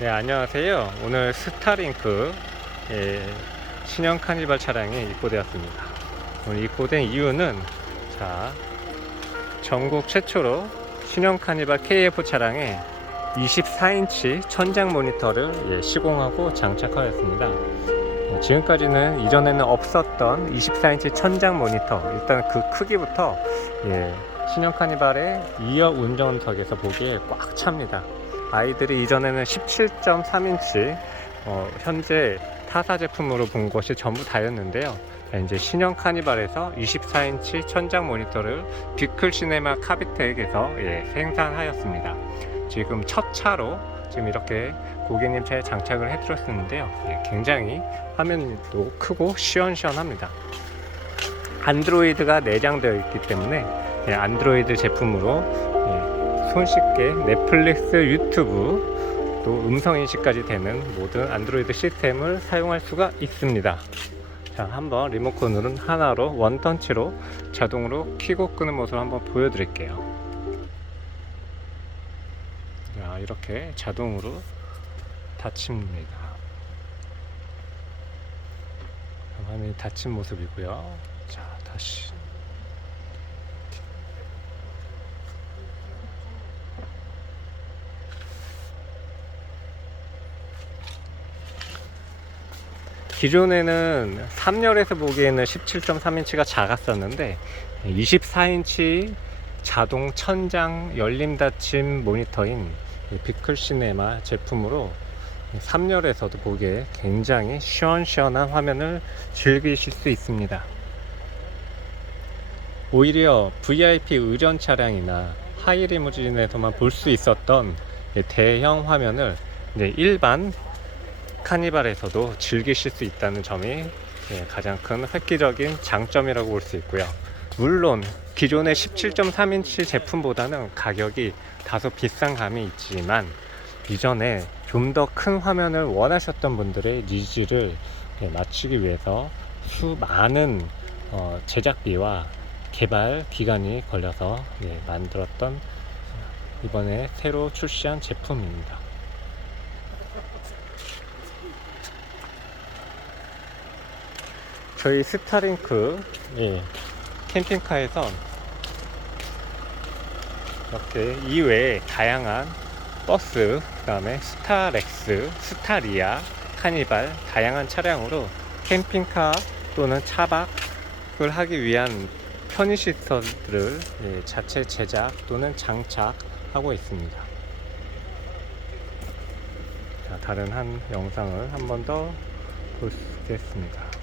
네, 안녕하세요. 오늘 스타링크 예, 신형 카니발 차량이 입고되었습니다. 오늘 입고된 이유는 자 전국 최초로 신형 카니발 KF 차량에 24인치 천장 모니터를 예, 시공하고 장착하였습니다. 어, 지금까지는 이전에는 없었던 24인치 천장 모니터 일단 그 크기부터 예, 신형 카니발의 2열 운전석에서 보기에 꽉 찹니다. 아이들이 이전에는 17.3인치 어, 현재 타사 제품으로 본 것이 전부 다였는데요. 이제 신형 카니발에서 24인치 천장 모니터를 비클 시네마 카비텍에서 예, 생산하였습니다. 지금 첫 차로 지금 이렇게 고객님 차에 장착을 해드렸는데요. 예, 굉장히 화면도 크고 시원시원합니다. 안드로이드가 내장되어 있기 때문에 예, 안드로이드 제품으로 예, 손쉽게 넷플릭스, 유튜브 또 음성 인식까지 되는 모든 안드로이드 시스템을 사용할 수가 있습니다. 자, 한번 리모컨으로는 하나로 원터치로 자동으로 키고 끄는 모습을 한번 보여드릴게요. 자, 이렇게 자동으로 닫힙니다. 화면이 닫힌 모습이고요. 자, 다시. 기존에는 3열에서 보기에는 17.3인치가 작았었는데 24인치 자동 천장 열림 닫힘 모니터인 이 비클 시네마 제품으로 3열에서도 보기에 굉장히 시원시원한 화면을 즐기실 수 있습니다. 오히려 VIP 의전 차량이나 하이 리무진에서만 볼 수 있었던 이 대형 화면을 일반 카니발에서도 즐기실 수 있다는 점이 예, 가장 큰 획기적인 장점이라고 볼 수 있고요. 물론 기존의 17.3인치 제품보다는 가격이 다소 비싼 감이 있지만 이전에 좀 더 큰 화면을 원하셨던 분들의 니즈를 예, 맞추기 위해서 수많은 어, 제작비와 개발 기간이 걸려서 예, 만들었던 이번에 새로 출시한 제품입니다. 저희 스타링크 예, 캠핑카에서 이렇게 이외에 다양한 버스, 그 다음에 스타렉스, 스타리아, 카니발 다양한 차량으로 캠핑카 또는 차박을 하기 위한 편의시설들을 예, 자체 제작 또는 장착하고 있습니다. 자, 다른 한 영상을 한 번 더 보겠습니다.